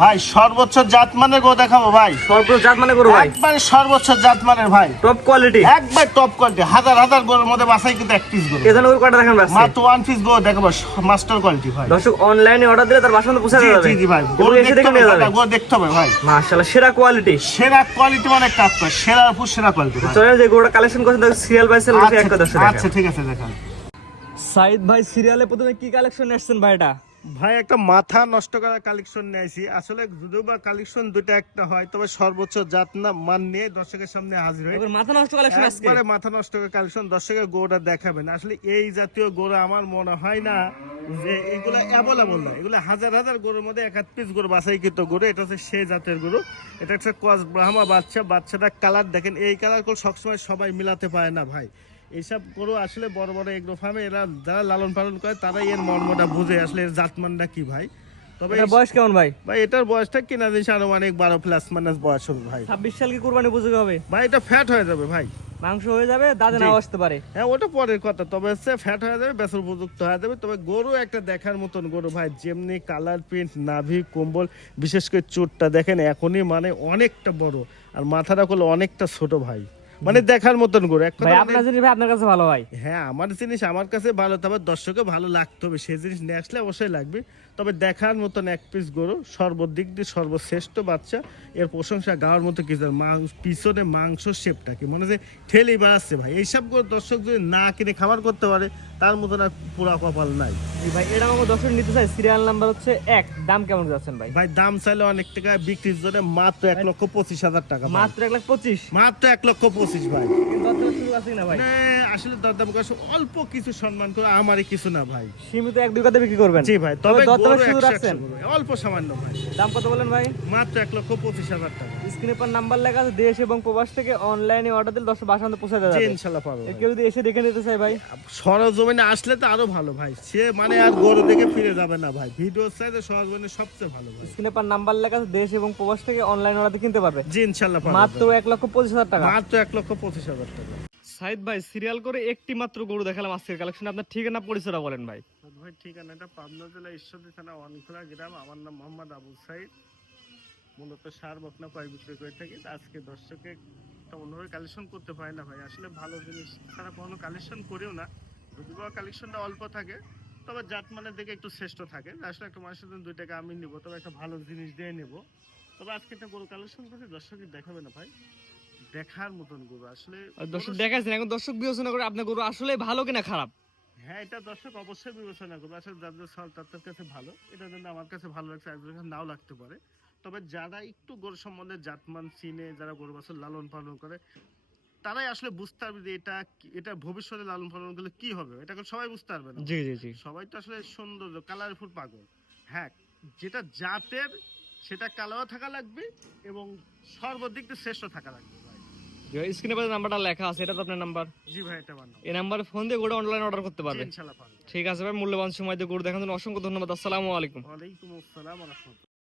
ভাই সর্বোচ্চ জাতমানের গরু দেখাবো ভাই। সর্বোচ্চ জাত মানে গরু ভাই, একবারে সর্বোচ্চ জাতমানের ভাই, টপ কোয়ালিটি, একবার টপ কোয়ালিটি। হাজার হাজার গরুর মধ্যে বাছাই কিন্তু এক পিস গরু। এ ধরনের গরু কয়টা দেখান ভাই? মাত্র ওয়ান পিস গরু দেখাবো, মাস্টার কোয়ালিটি ভাই। দর্শক অনলাইনে অর্ডার দিলে তার বাসা পর্যন্ত পৌঁছে যাবে। জি জি ভাই, গরু গরু এসে দেখতে দেখে নিয়ে যাবে। হবে, গরু দেখতে হবে ভাই। মাশাআল্লাহ, সেরা কোয়ালিটি, সেরা কোয়ালিটি মানে কাজ করে, সেরার উপর সেরা কোয়ালিটি ভাই। চলেন যে গরুটা কালেকশন করছেন তার সিরিয়াল বাই সিরিয়াল এক কথা শুনে। আচ্ছা ঠিক আছে দেখান। সাইদ ভাই সিরিয়ালে প্রথমে কি কালেকশন আসছেন ভাই? এটা ভাই একটা মাথা নষ্ট করা কালেকশন নিয়েছি। আসলে যদিও বা কালেকশন দুটো একটা হয়, তবে সর্বোচ্চ জাত না মান নিয়ে দর্শকের সামনে হাজির হয়। এবার মাথা নষ্ট কালেকশন আজকে একবারে মাথা নষ্ট করা কালেকশন, দর্শকের গরুটা দেখাবেন। আসলে এই জাতীয় গরু আমার মনে হয় না যে এগুলা অ্যাভেলেবল না। এগুলো হাজার হাজার গরুর মধ্যে এক পিস গরু বাছাইকৃত গরু। এটা হচ্ছে সেই জাতের গরু। এটা হচ্ছে ক্রস ব্রাহ্মা বাচ্চা। বাচ্চাটা কালার দেখেন, এই কালার করে সবসময় সবাই মিলাতে পারে না ভাই। এইসব গরু আসলে বড় বড় এগ্রো ফার্মে এরা যারা লালন পালন করে তারাই এর মর্মটা বুঝে আসলে এর জাতমানটা কি ভাই। তবে এটা বয়স কেমন ভাই? ভাই এটার বয়সটা কিনা জিনিস আনুমানিক 12 প্লাস মাইনাস বয়স হবে ভাই। 26 সাল কি কুরবানি উপযোগী হবে ভাই এটা ফ্যাট হয়ে যাবে ভাই, মাংস হয়ে যাবে, দাঁতে নাও আসতে পারে। হ্যাঁ ওটা পরের কথা। তবে হচ্ছে ফ্যাট হয়ে যাবে, বেসর উপযুক্ত হয়ে যাবে। তবে গরু একটা দেখার মতন গরু ভাই, যেমনি কালার প্রিন্ট, নাভি, কম্বল, বিশেষ করে চুটটা দেখেন এখনই মানে অনেকটা বড়, আর মাথাটা করলে অনেকটা ছোট ভাই, মানে দেখার মতন গরু। এক ভাই কথা আপনার জিনিস ভাই আপনার কাছে ভালো ভাই। হ্যাঁ আমার জিনিস আমার কাছে ভালো, তবে দর্শকে ভালো লাগতে হবে, সেই জিনিস নিয়ে আসলে অবশ্যই লাগবে। তবে দেখার মতন এক পিস গরু, সর্বদিক দিয়ে সর্বশ্রেষ্ঠ বাচ্চা। এর প্রশংসা গাওয়ার মতো কিছু পিছনে মাংস শেপটা কি মনে হচ্ছে ঠেলেই বেড়াচ্ছে ভাই। এইসব গরু দর্শক যদি না কিনে খাবার করতে পারে, তার মতন আর পুরা কপাল নাই। এই ভাই এটা আমাকে দর্শক নিতে চাই, সিরিয়াল নাম্বার হচ্ছে 1, দাম কেমন যাচ্ছেন ভাই? ভাই দাম চাইলে অনেক টাকা, বিক্রির জন্য মাত্র 1,25,000 টাকা ভাই। মাত্র 1,25,000। মাত্র 1,25,000 ভাই। দরদাম শুরু আছে না ভাই? মানে আসলে দরদাম করে অল্প কিছু সম্মান করে, আমারই কিছু না ভাই। সীমিত 1-2 কথা বিক্রি করবেন? জি ভাই, তবে দরদামের গরু শুরু 100 রাখছেন? অল্প সামান্য ভাই। দাম কত বলেন ভাই? মাত্র 1,25,000 টাকা। স্ক্রিনে পর নাম্বার লেখা আছে, দেশ এবং প্রবাস থেকে অনলাইনে অর্ডার দিলে 10 বাসা পৌঁছে দেওয়া জি যাবে। ইনশাআল্লাহ পারবো ভাই। কেউ যদি এসে দেখে নিতে চায় ভাই? সরজমিনে আসলে তো আরো ভালো ভাই, সে মানে আর গরু দেখে ফিরে যাবে না ভাই। ভিডিও চাইতে সরজমিনে সবচেয়ে ভালো ভাই। স্ক্রিনে পর নাম্বার লেখা আছে, দেশ এবং প্রবাস থেকে অনলাইন অর্ডার কিনতে পারবে। জি ইনশাআল্লাহ পারবো মাত্র 1,25,000 টাকা। মাত্র 1,25,000 টাকা। সাইদ ভাই সিরিয়াল করে একটি মাত্র গরু দেখালাম আজকের কালেকশন, আপনার ঠিকানা পরিচয়টা বলেন ভাই। ভাই ঠিকানাটা পাবনা জেলা ঈশ্বরদী থানা ওয়ানখোলা গ্রাম। আমার নাম মোহাম্মদ আবু সাইদ। মূলত সার বকনা পাই বিক্রি করে থাকি। আজকে দর্শকে অন্যভাবে কালেকশন করতে পারে না ভাই। আসলে ভালো জিনিস ছাড়া কোনো কালেকশন করেও না। যদিও কালেকশনটা অল্প থাকে, তবে জাত মানের দিকে একটু শ্রেষ্ঠ থাকে। আসলে একটা মানুষের জন্য 2 টাকা আমি নিবো, তবে একটা ভালো জিনিস দিয়ে নেবো। তবে আজকে একটা গরু কালেকশন করছি, দর্শকের দেখাবে না ভাই, দেখার মতন গরু আসলে। দর্শক দেখাচ্ছেন, এখন দর্শক বিবেচনা করে আপনার গরু আসলে ভালো কিনা খারাপ। হ্যাঁ এটা দর্শক অবশ্যই বিবেচনা করবে। আসলে যাদের সল তাদের কাছে ভালো, এটার জন্য আমার কাছে ভালো লাগছে, একজনের কাছে নাও লাগতে পারে। তবে যারা একটু গরু সম্বন্ধে জাতমান চিনে, যারা গরু বাছুর লালন পালন করে, তারাই আসলে বুঝতে পারবে যে এটা ভবিষ্যতে লালন পালন করলে কি হবে। এটা সবাই বুঝতে পারবে না। জি জি জি। সবাই তো আসলে সৌন্দর্য কালারফুল পাগল। হ্যাঁ যেটা জাতের সেটা কালারও থাকা লাগবে এবং সর্বদিক দিয়ে শ্রেষ্ঠ থাকা লাগবে ভাই। স্ক্রিনে পাশে নাম্বারটা লেখা আছে, এটা তো আপনার নাম্বার? জি ভাই এটা আমার নাম। এই নাম্বারে ফোন দিয়ে গরু অনলাইন অর্ডার করতে জি, পারবে। ইনশাআল্লাহ পারবো। ঠিক আছে ভাই, মূল্যবান সময় দিয়ে গরু দেখার জন্য অসংখ্য ধন্যবাদ। আসসালামু আলাইকুম। ওয়ালাইকুম আসসালাম ওয়া রাহমাতুল্লাহ।